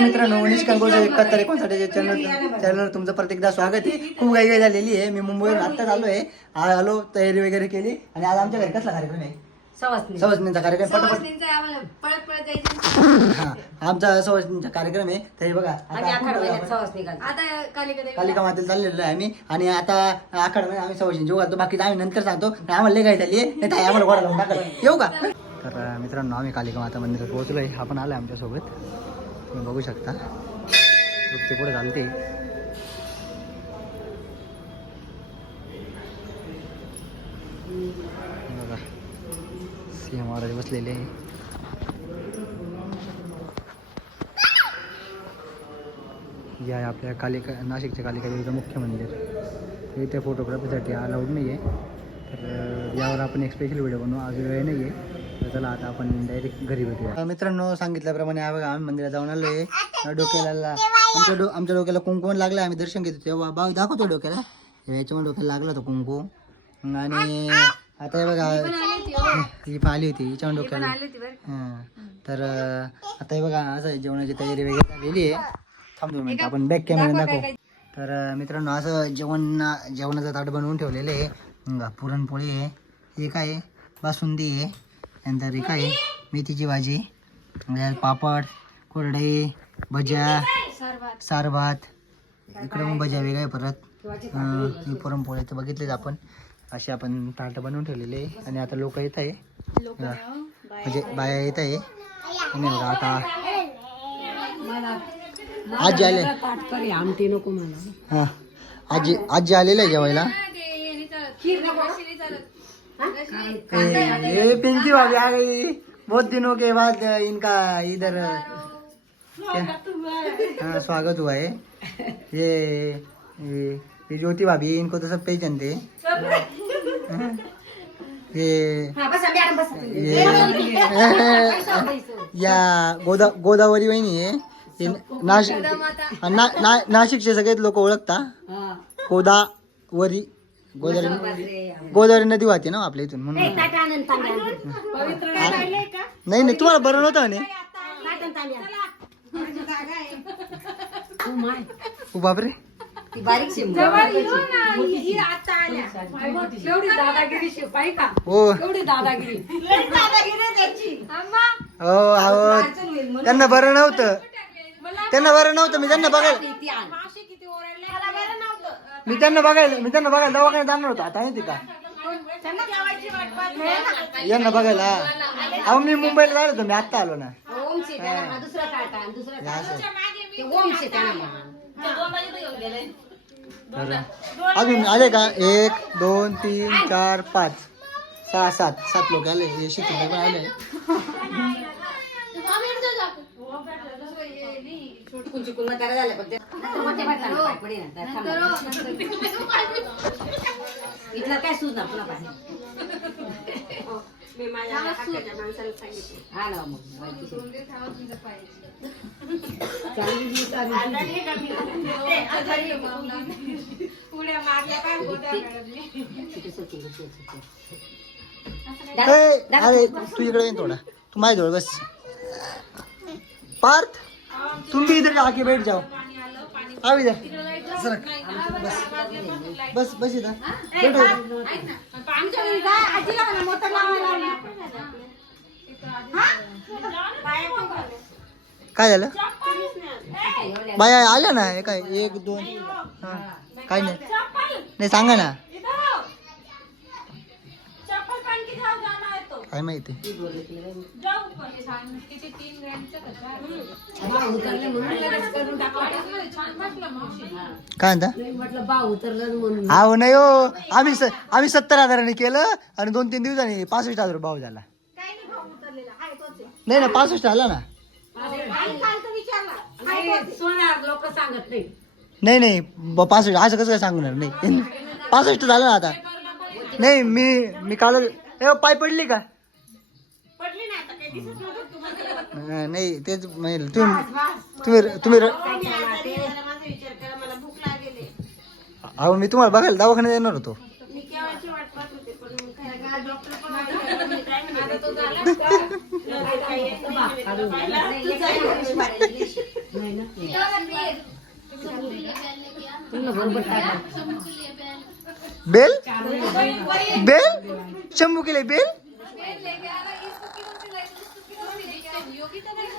मित्रांनो मनीष कंगोज एकाहत्तर एकोणसाठी चॅनल चॅनलवर तुमचं परत एकदा स्वागत आहे. खूप काही काही झालेली आहे. मी मुंबईवरून आत्ताच आलो आहे. आज आलो तयारी वगैरे केली. आणि आज आमच्या घरी कसला कार्यक्रम आहे? सवासनी. सवसनीचा कार्यक्रम. पटापट सवासनींचा आम्हाला पळत पळत जायचं. हा आमचा सवसनीचा कार्यक्रम आहे. तरी बघा महिन्यात सवासनी कालिका मातेला चाललेलो आहे आम्ही. आणि आता आखाडमध्ये आम्ही सवशीन जेव घालतो. बाकी आम्ही नंतर सांगतो. आणि आम्हाला लय काय झाली आहे. नाही तर आम्हाला गोडा लावून टाकलं. येऊ का? तर मित्रांनो आम्ही कालिका माता मंदिरात पोहोचलोय. आपण आलोय आमच्यासोबत. तुम्ही बघू शकता. ते पुढे चालते. बघा सिंह महाराज बसलेले. आहे जे आहे आपल्या कालिका नाशिकच्या कालिका देवीचं मुख्य मंदिर. इथे फोटोग्राफीसाठी अलाउड नाही आहे तर यावर आपण एक स्पेशल व्हिडिओ बनवू. आज वेळ नाही आहे चला आता आपण डायरेक्ट घरी भेटूया. मित्रांनो सांगितल्याप्रमाणे बघा आम्ही मंदिरात जाऊन आलो आहे डोक्याला आमच्या डो आमच्या डोक्याला कुंकुम लागलं आम्ही दर्शन घेतो तेव्हा बाबा दाखवतो डोक्याला. याच्यामुळे डोक्याला लागला होता कुंकुम. आणि आता हे बघा ही पाहिली होती. हिच्या डोक्याला हां. तर आता हे बघा असं जेवणाची तयारी वगैरे झालेली आहे. थांब दोन मिनिटं आपण बॅक कॅमेरा दाखवू तर मित्रांनो असं जेवण जेवणाचं ताट बनवून ठेवलेलं आहे. पुरणपोळी आहे. हे काय आहे? बासुंदी आहे. नंतर हे काय आहे मेथीची भाजी. पापड कोरडई भज्या सार भात इकडं मग भज्या वेगळ्या परत. ही पुरणपोळी तर बघितलेच आपण. असे आपण ताट बनवून ठेवलेले आहे. आणि आता लोक येत आहे. हा. म्हणजे बाया येत आहे. आणि बघा आता आजी आले. आमटी नको मला. हा. आजी आजी आलेले आहे जेवायला. ये पिंकी भाभी आ गई। बहुत दिनों के बाद इनका इधर हाँ स्वागत हुआ है। ये ये, ज्योति भाभी इनको तो सब पहचानते हैं ये ये या गोदा गोदावरी वहिनी आहे हे नाशिक नाशिकचे सगळेच लोक ओळखता। गोदावरी गोदावरी गोदावरी नदी वाहते ना आपल्या इथून म्हणून. नाही नाही तुम्हाला बरं नव्हतं म्हणे. ओ बापरे. बारीक शिमला एवढी दादागिरी शिपाई का? हो. एवढी दादागिरी. हो अहो त्यांना बरं नव्हतं. त्यांना बरं नव्हतं मी त्यांना बघायला मी त्यांना बघायला मी त्यांना बघायला दवाखान्यात जाणार होतो. आता नाही का यांना बघायला. अहो मी मुंबईला जायला होतो. मी आत्ता आलो ना. हा दुसरा आणि दुसरा हे असं. ते तर अजून आले का? एक दोन तीन चार पाच. सहा सात. सात लोक आले. हे शिकले पण आले. चिकून चिकून म्हातारा झाल्या पण ते मोठ्या भाताला पाय पडेल ना, त्याला थांबा. इथलं काय पुन्हा पाहिजे हा ना मग अरे तू इकडे ये थोडा तू माझ्या जवळ बस पार्थ तुम भी इधर आके बैठ जाओ. आओ इधर सरक. बस. बस बस इधर बैठो काय झालं? बाया आल्या ना? काय एक दोन काय नाही. नाही सांगा ना. काय माहिती? काय म्हणता? म्हटलं अहो नाही हो. आम्ही स- आम्ही सत्तर हजारांनी केलं आणि दोन तीन दिवसांनी पासष्ट हजार भाव झाला. नाही ना पासष्ट आला ना. नाही नाही पासष्ट असं कसं काय सांगणार? नाही. पासष्ट झालं ना आता. नाही मी मी काल पाय पडली का? नाही तेच म्हणजे तुम्ही तुम्ही तुम्ही र- अहो मी तुम्हाला बघायला दवाखान्यात येणार होतो. बेल? बेल? शंभू केले बेल?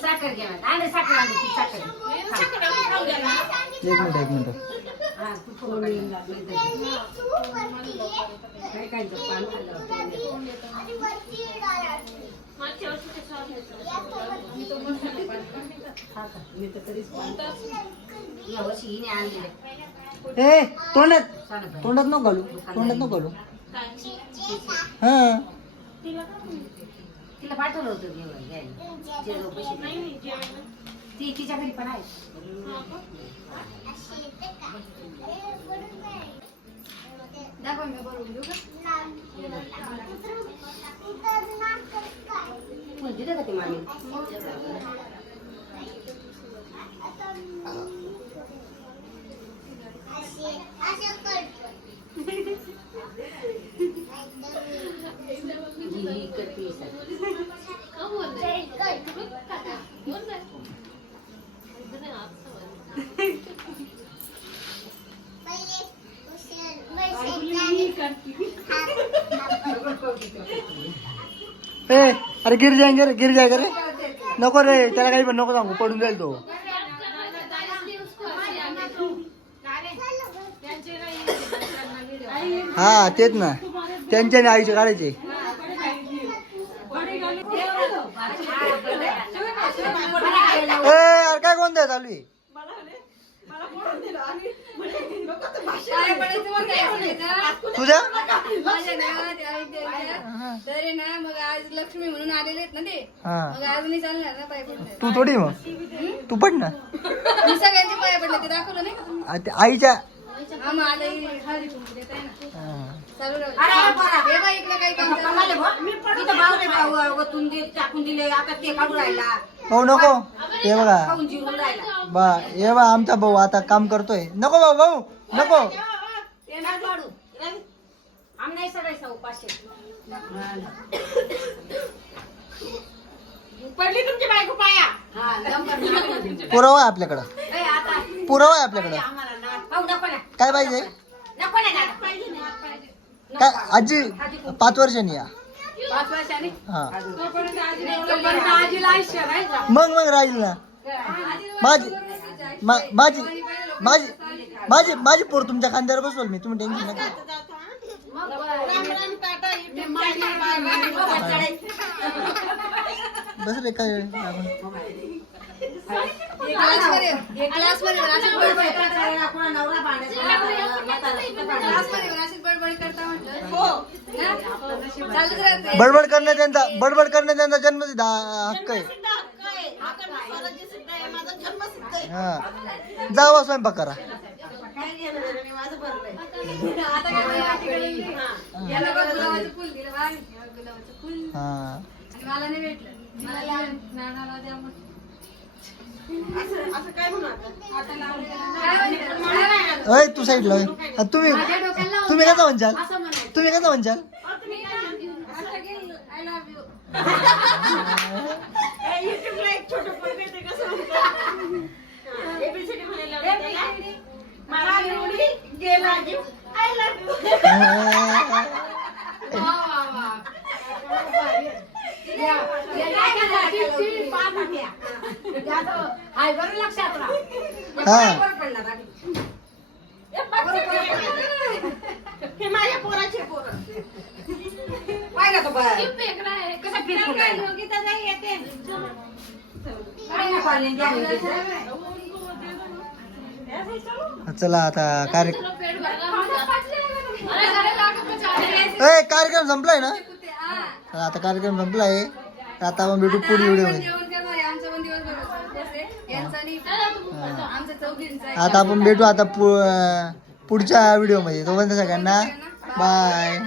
साखर घ्या आणि साखर आणली ती साखर. एक मिनिट एक मिनिट. हा, तू. काय काय ते पान खाल्लं? होतं. हा का? मी तर तरीच पान- यावर्षी हिने आणलेलं. ए तोंडात. सांगा बाई. तोंडात नको घालू. तोंडात नको घालू. हा. तिला पाठवलं होतं जेवण घ्यायला. जे लोक. ती तिच्या घरी पण आहे दाखव मी बरोबर देऊ का फुल दिलं का ते मामी ही करते सर. कब बोल रहे बोल रहे इतने आप समझ ए अरे गिर जाएंगे रे गिर जाएगा रे नको रे त्याला काही पण नको सांगू पडून जाईल तो. हा तेच ना. त्यांच्या आणि आईचे काढायचे ए अरे काय कोणतं चालू आहे? काय पडायचं मग? काय सांगायचं? तुझ्या? माझ्या ना त्या आई. द्यायच्या. तर आहे ना मग आज लक्ष्मी म्हणून आलेले आहेत ना ते. हा. मग आज नाही चालणार ना पाय पडले तू थोडी मग. तू पड ना. मी सगळ्यांचे पाय पडले ते दाखवलं नाही का तुम्ही? आ, ते आईच्या. हा मग आता ही हळदी कुंकू देत आहे ना. हा. चालू राहू अरे, अरे, बरं. दे. हे बघ इकडे काही काम चालू कमाले भाऊ. इथं भावने भाऊ वतून दे टाकून दिले आता ते काढून राहिला. हो नको. ते बघा. खाऊन जिरून राहिला. बा हे बा आमचा भाऊ आता काम करतोय. नको भाऊ भाऊ नको. ते नाही काढू आम नाही सगळे उपाशी. पडली तुमची बायको पाया. हा नंबर नाही. पुरावा आहे आपल्याकडं. ए, आता. पुरावा आहे आपल्याकडं. आम्हाला ना. खाऊ नको ना. काय पाहिजे? नको ना ना पाहिजे ना. काय आजी पाच वर्षांनी या. पाच वर्षांनी? हा. तोपर्यंत आजीला आयुष्य का? मग मग राहील ना. माझी मा- माझी माझी माझी माझी पोर तुमच्या खांद्यावर बसवल मी तुम्ही टेन्शन नका बस रे काय आपण बडबड करणे बडबड त्यांचा बडबड करणे त्यांचा जन्मसिद्ध हा- हक्क आहे. नानाला द्या मग काय म्हणतात? अय तू साईडला होय. हा, तुम्ही तुम्ही कसं म्हणायचं. तुम्ही कसं म्हणचाल आता घे, I love you. वा, वा, वा. या, या, या, या, या, ती पाच घ्या. त्याचं आहे बरं लक्षात राहा. हे. बरोबर पडलं कसं फिरकून राहिलं? काय नाही पाहिलं. चला आता कार्य चलो पेट भरना अरे अरे लाख बचा रहे ए कार्यक्रम संपलाय ना? हा. चला, आता कार्यक्रम संपलाय. तर आता आपण भेटू पुढील व्हिडिओमध्ये जेवण करणार आहे आमचा पण दिवसभर उपवास आहे यांचा नाही आमच्या चौघींचा आहे आता आपण भेटू आता पु- पुढच्या व्हिडिओमध्ये तोपर्यंत सगळ्यांना बाय